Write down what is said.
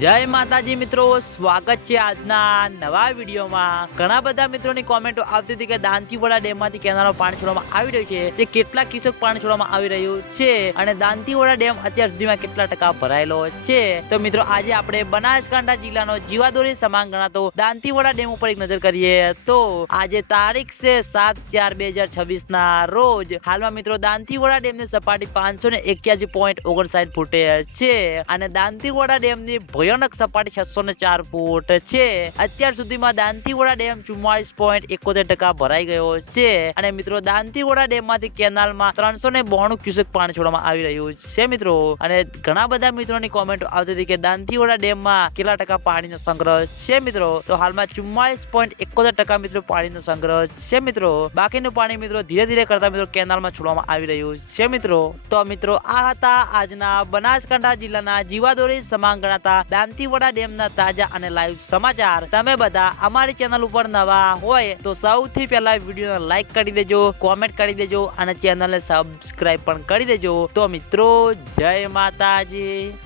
જય માતાજી મિત્રો, સ્વાગત છે આજના નવા વિડીયોમાં। ઘણા બધા મિત્રોની કોમેન્ટો આવતી હતી કે દાંતીવાડા ડેમમાંથી કેનાલમાં પાણી છોડવામાં આવી રહ્યું છે, તે કેટલા ક્યુસેક પાણી છોડવામાં આવી રહ્યું છે અને દાંતીવાડા ડેમ અત્યાર સુધીમાં કેટલા ટકા ભરાયેલો છે। તો મિત્રો આજે આપણે બનાસકાંઠા જિલ્લાનો જીવાદોરી સમાન ગણાતો દાંતીવાડા ડેમ ઉપર એક નજર કરીએ તો આજે તારીખ છે 7/4/2026 ના રોજ હાલમાં મિત્રો દાંતીવાડા ડેમની સપાટી 581.59 ફૂટે છે અને દાંતીવાડા ડેમની ભયાનક સપાટી 604 ફૂટ છે। અત્યાર સુધીમાં દાંતીવાડા ડેમ 44.71% ભરાઈ ગયો છે અને મિત્રો દાંતીવાડા ડેમમાંથી કેનાલમાં 392 ક્યુસેક પાણી છોડવામાં આવી રહ્યું છે મિત્રો। અને ઘણા બધા મિત્રોની કોમેન્ટ આવતી હતી કે દાંતીવાડા ડેમમાં કેટલા ટકા પાણીનો સંગ્રહ છે મિત્રો, તો હાલમાં 44.71% મિત્રો પાણીનો સંગ્રહ છે મિત્રો। બાકીનું પાણી મિત્રો ધીરે ધીરે કરતા મિત્રો કેનાલમાં છોડવામાં આવી રહ્યું છે મિત્રો। તો મિત્રો આ હતા આજના બનાસકાંઠા જિલ્લાના જીવાદોરી સમાન ગણાતા દાંતીવાડા ડેમના તાજા અને લાઈવ સમાચાર। તમે બધા અમારી ચેનલ ઉપર નવા હોય તો સૌથી પહેલા વિડીયોને લાઈક કરી દેજો, કોમેન્ટ કરી દેજો અને ચેનલને સબસ્ક્રાઇબ પણ કરી દેજો। તો મિત્રો જય માતાજી।